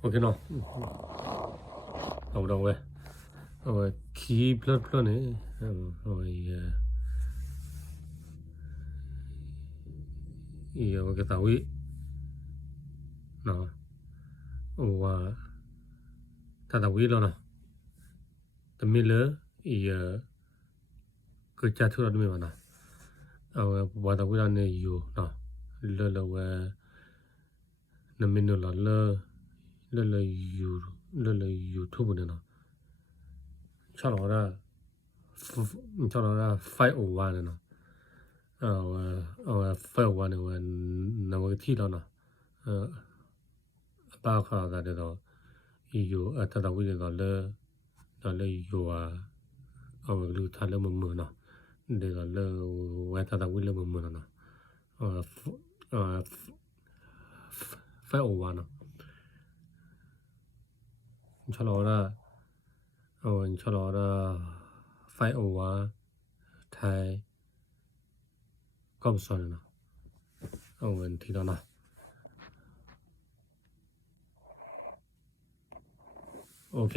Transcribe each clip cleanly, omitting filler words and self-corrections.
โอเคเนาะเอาดองเว้ยเอาขี้พลดนี่เอาโอเคตาวิเนาะว่าตาวิแล้วเนาะแต่ไม่เลยก็จะทุรดไม่มานะเอาว่าตาวิแล้วเนี่ยอยู่เนาะเลยว่าน้ำมันนละเลยอยู่ทุบเนี่ยเนาะชอบเรา501เนี่ยเนาะ501เนี่ยวันนวที่แล้วเนาะป้าข่าวได้တော့อยู่ตะวิเลยเลยอยู่လူထားလို့မမနော်ဒီတော့ဝဲတวิလို့မမနော်501နော်ချလောရာချလောရာ501ไทยก็สอนနော်วันที่แล้วนะโอเค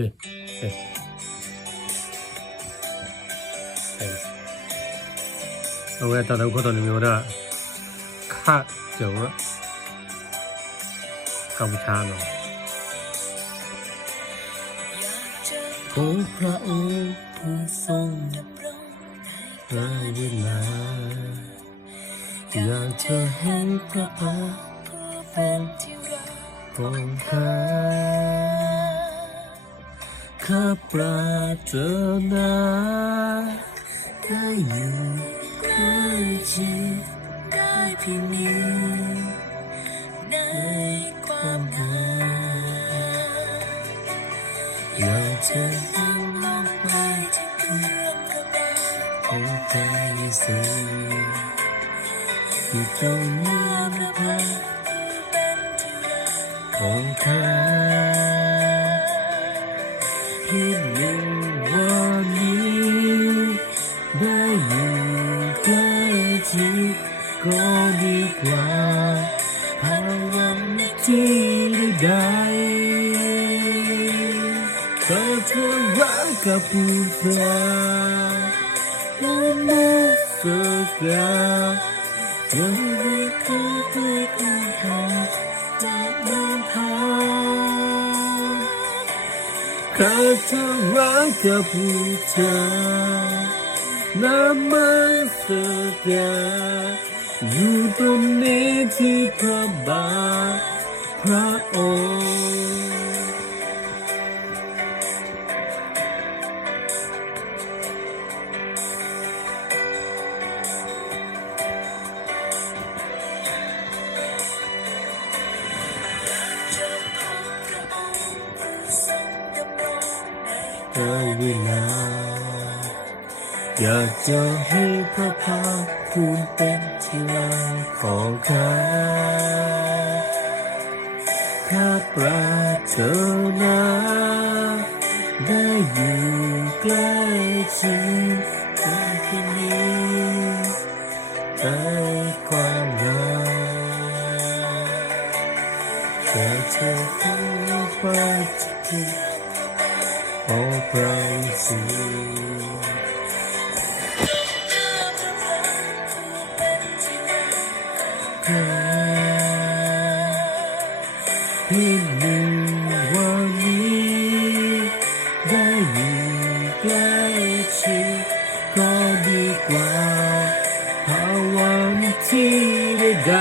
เอาไว้ตาตัวนี้มีว่าข้าเจ้ากัมพูชาเนาะขอพระองค์ผู้ทรงพระเวลาอยากจะเห็นพระพักตร์เป็นที่รักของข้าปรารถนาได้อยู่ใกล้ชิดได้เพียงนี้ในความหาอยากจะเห็นโลกใบที่เพื่อนพระบาทของพระเยซูอยู่ตรงเนื้อพระพักตร์เป็นที่รักของข้าเพียงหนึ่งวันนี้ได้อยู่ใกล้ชิดก็ดีกว่าภาวะที่ใดก็จะรักกับผู้ชายและนักศึกษาจะไม่เคยได้ใครหาจะเดินทางข้าจะรักกับผู้ชายน้ำมันสักการอยู่ตรงนี้ที่พระบาทพระองค์เวลาอยากจะให้พระพักตร์คุณเป็นที่รักของข้าปรารถนาได้อยู่ใกล้ชิดได้เพียงนี้ในความเหงาอยากจะให้พระที่ขอพระเยซูเพียงหนึ่งวันนี้ได้อยู่ใกล้ชิดก็ดีกว่าภาวะที่ใด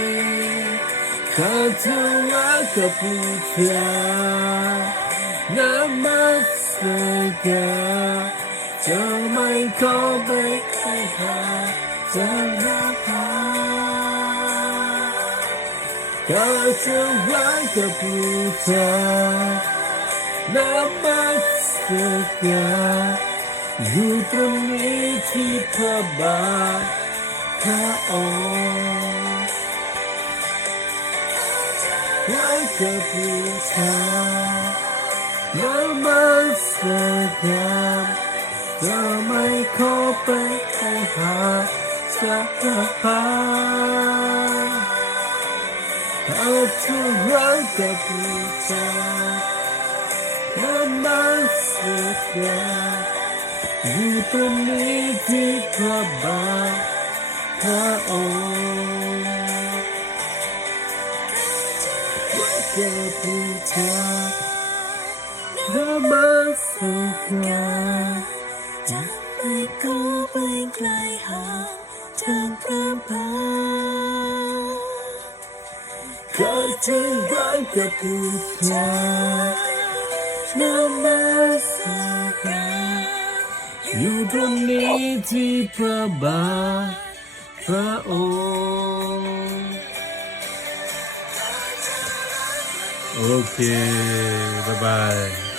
ๆข้าจะรักกับผู้ชายน้ำมันสักการจะไม่ขอไปให้หาจะรักหาข้าจะรักกับผู้ชายน้ำมันสักการอยู่ตรงนี้ที่พระบาทพระองค์รักกับผู้ชายน้ำมันสักการจะไม่ขอไปให้หาจะหา อาจะรักกับบูชานมัสการอยู่ตรงนี้ที่พระบาทพระองค์รักกับบูชานมัสการจะไม่ก้าวไปไกลห่างจากพระบาทก็จะรักกับบูชานมัสการอยู่ตรงนี้ที่พระบาทพระองค์โอเคบ๊ายบาย